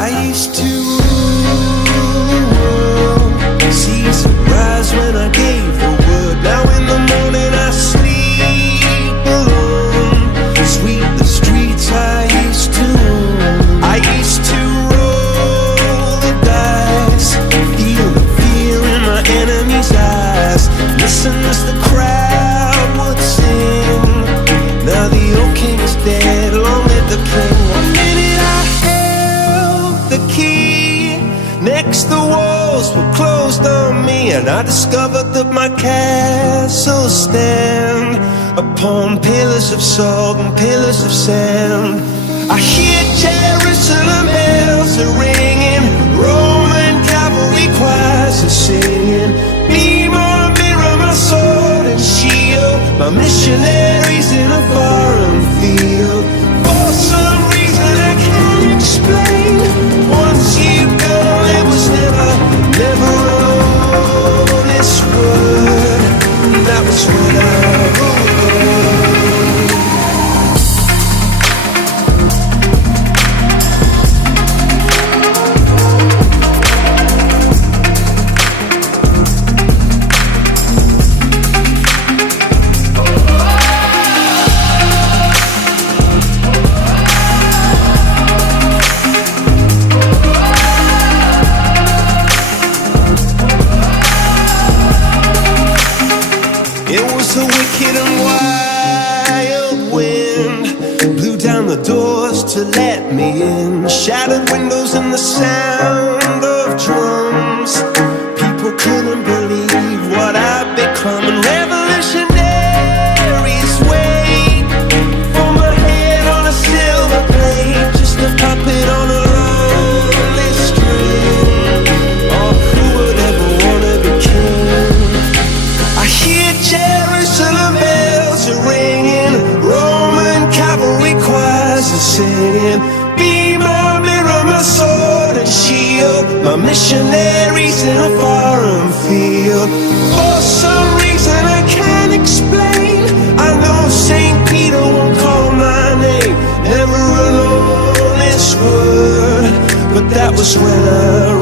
I used to rule the world, seas would rise when I gave the word. Now in the morning I sleep alone, sweep the streets I used to own. I used to roll the dice, feel the fear in my enemy's eyes, listen as the crowd would sing. Now the old king is dead, long live the king. One minute I held the key, next the walls were closed on me, and I discovered that my castles stand upon pillars of salt and pillars of sand. I hear Jerusalem bells are ringing, Roman cavalry choirs are singing. Be my mirror, my sword and shield, my missionaries in a foreign field. For some reason I can't explain, once you go it was never, never alone. This word, that was when I ruled. A wicked and wild wind blew down the doors to let me in, shattered windows and the sound of drums. People couldn't believe what I'd become, and revolutionaries wait for my head on a silver plate, just a puppet on a lonely string. Oh, who would ever wanna be king? I hear Jerusalem bells are ringing, Roman cavalry choirs are singing. Be my mirror, my sword and shield, my missionaries in a foreign field. For some reason I can't explain, I know St. Peter won't call my name, never alone this word, but that was when I